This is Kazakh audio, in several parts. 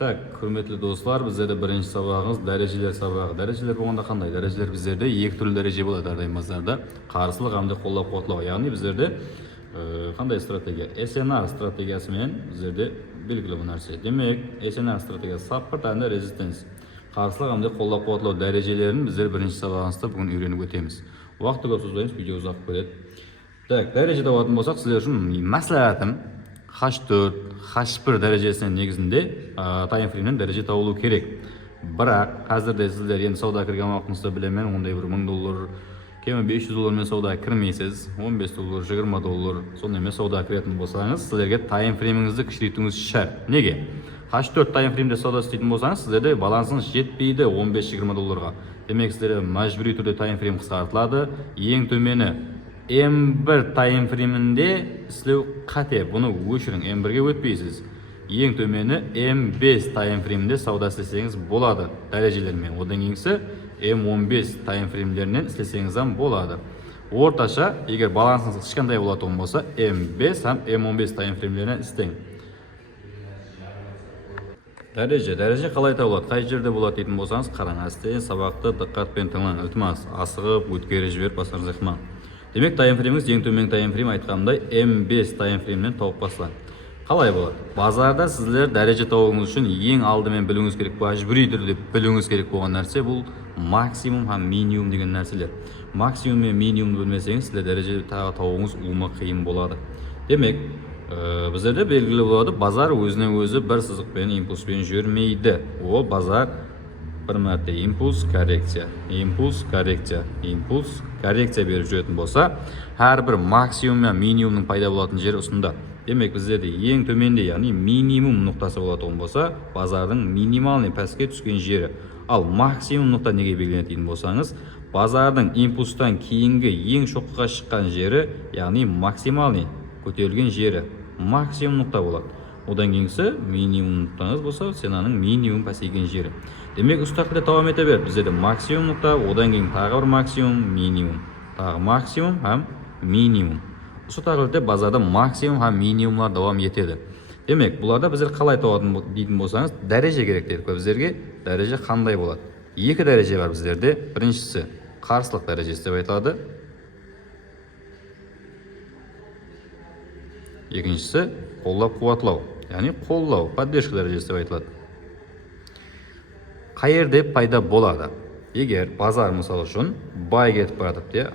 Так, hürmetli dostlar, bizlerde birinchi sabağımız dərəcələr sabağı. Dərəcələr болғанда қандай? Dərəcələr bizlerde екі түрлі дәреже болады әрдайым базарда. Қарсылық hamda qollab-quvvatlау. Яғни bizlerde қандай стратегия? SNR стратегиясымен bizlerde белгілі bu нәрсе. Демек, SNR стратегиясы support and resistance. Қарсылық hamda qollab-quvvatlау дәрежелерін біздер бірінші сабағымызда бүгін үйреніп өтеміз. Уақытты көп созбаймыз, видео ұзақ көреді. Так, дәреже табатын болсақ, сіздер үшін мәслихатым H4, H1 дәрежесінің негізінде таймфреймнен дәреже табылу керек. Бірақ қазірде сіздер енді сауда кірген уақытыңызда білемін, ондай бір $1000, кемі $500 сауда кірмейсіз, $15, $20, сонымен сауда кіретін болсаңыз, сіздерге таймфрейміңізді кішірейтуіңіз шарт. Неге? H4 таймфреймде сауда істейтін болсаңыз, сіздерде балансыңыз жетпейді $15-20. Демек сіздерде мәжбүри түрде таймфрейм қысқартылады. Ең төмені M1 таймфреймінде істеу қате, бұны өшірің, M1-ге өтпейсіз. Ең төмені M5 таймфреймінде сауда істесеңіз болады дәрежелермен. Одан кейінгісі M15 таймфреймдерінен істесеңізден болады. Орташа, егер балансыңыз кішкентай болатын болса, M5 һәм M15 таймфреймдерінен істең. Дәреже қалай табылады? Қай жерде болады дейтін болсаңыз, қараң, әстен сабақты диққатпен тыңлаң, ілтимас, асығып, өткері жіберіп, басқарыңыз ықман. Демек таймфрейміңіз ең төмен таймфрейм айтқандай M5 таймфреймнен тауып басылады. Қалай болады? Базарда сіздер дәреже табуыңыз үшін ең алдымен білуіңіз керек, мәжбүри түрде білуіңіз керек болған нәрсе бұл максимум һәм минимум деген нәрселер. Максимум мен минимумды білмесеңіз, сіздер дәреже табуыңыз ұлма қиын болады. Демек, біздерде белгілі болады, базар өзінен өзі бір сызықпен, импульспен жүрмейді. Ол базар бір мәрте импульс, коррекция, импульс, коррекция, импульс, коррекция беріп жүретін болса, әрбір максимум мен минимумның пайда болатын жері ұсында. Демек, біздерде ең төменде, яғни минимум нұқтасы болатын болса, базардың минималный пәске түскен жері. Ал максимум нұқта неге белгіленеді дейтін болсаңыз, базардың импульстан кейінгі ең шоққыға шыққан жері, яғни максималный көтерілген жері, максимум нұқта болады. Одан кейінгісі минимум нұқтаңыз болса, сенаның минимум пәсейген жері. Демек, ұстақылы давам ете бер. Біздерде максимум нұқта, одан кейін тағы бір максимум, минимум. Тағы максимум һәм минимум. Осы тағылыда базарда максимум һәм минимумлар давам етеді. Демек, бұларда біздер қалай табатын дейтін болсаңыз, дәреже керек дедік. Біздерге дәреже қандай болады? Екі дәреже бар біздерде. Біріншісі қарсылық дәрежесі деп айтылады. Екіншісі қолдап-қуатлау, яғни қолдау, поддержка дәрежесі деп айтылады. Қай жерде пайда болады? Егер базар мысал үшін бай кетіп баратып,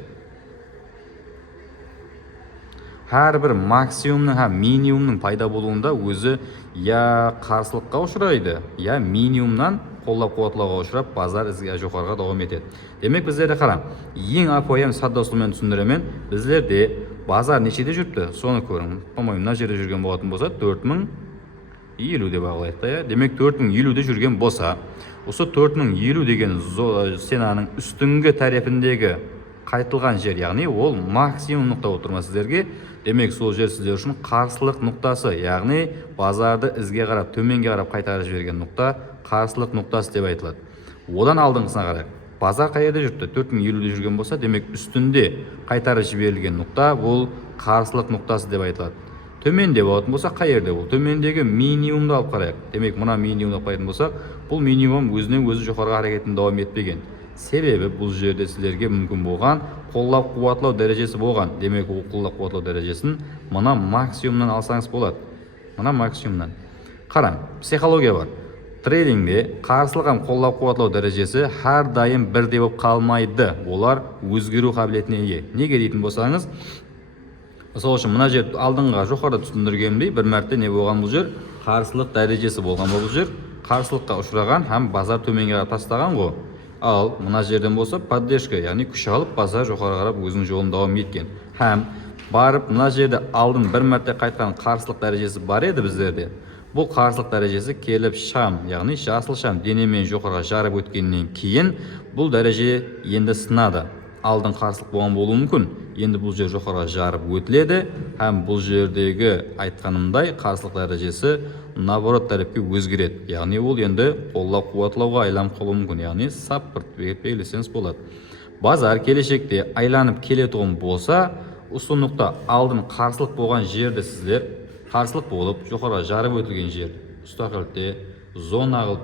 әрбір максимумның һәм минимумның пайда болуында өзі я қарсылыққа ұшырайды, я минимумнан қолдап-қуатлауға ұшырап, базар жоғарыға давам етеді. Демек, біздерде қарам, ең апайым садда ұсылмен түсіндіремен, біздерде базар нешеде жүріпті? Соны көрің. По-моему, мына жерде жүрген болатын болса, 4050 деп бағалайды. Демек, 4050-де жүрген болса, осы 4050 деген сенаның үстіңгі тарифіндегі қайтылған жер, яғни ол максимум нұқта отырма сіздерге. Демек, сол жер сіздер үшін қарсылық нұқтасы, яғни базарды ізге қарап, төменге қарап қайтарып жіберген нұқта қарсылық нұқтасы деп айтылады. Одан алдыңғысына қарайық. Базар қай жерде жүрді? 4050-де жүрген болса, демек үстінде қайтарып жіберілген нұқта бұл қарсылық нұқтасы деп айтылады. Төменде болатын болса, қай жерде бұл? Төмендегі минимумды алып қарайық. Демек, мына минимумды алып қарайтын болсақ, бұл минимум өзінен өзі жоғарғы әрекетін давам етпеген. Себебі бұл жерде сіздерге мүмкін болған қолдап-қуатлау дәрежесі болған. Демек, ол қолдап-қуатлау дәрежесін мына максимумнан алсаңыз болады. Мына максимумнан. Қараң, психология бар. Трейдингде қарсылық һәм қолдап-қуатлау дәрежесі әрдайым бірдей болып қалмайды. Олар өзгеру қабілетіне ие. Неге дейтін болсаңыз, мысалы үшін мына жер алдыңға жоғарыда түсіндіргендей бір мәрте не болған бұл жер? Қарсылық дәрежесі болған бұл жер. Қарсылыққа ұшыраған һәм базар төменге қарап тастаған ғой. Ал мына жерден болса поддержка, яғни күш алып базар жоғары қарап өзінің жолын давам еткен. Һәм барып мына жерде алдын бір мәрте қайтқан қарсылық дәрежесі бар еді біздерде. Бұл қарсылық дәрежесі келіп шам, яғни жасыл шам денемен жоғарыға жарып өткеннен кейін бұл дәреже енді сынады. Алдын қарсылық болған болуы мүмкін. Енді бұл жер жоғарыға жарып өтіледі, һәм бұл жердегі айтқанымдай қарсылық дәрежесі наоборот тарапқа өзгереді. Яғни ол енді қолдап-қуатлауға айланып қалуы мүмкін, яғни саппорт белгілесеңіз болады. Базар келешекте айланып келетұғын болса, осы нұқта алдын қарсылық болған жерді сіздер қарсылық болып жоғарыға жарып өтілген жер. mustaqillikda zona qilib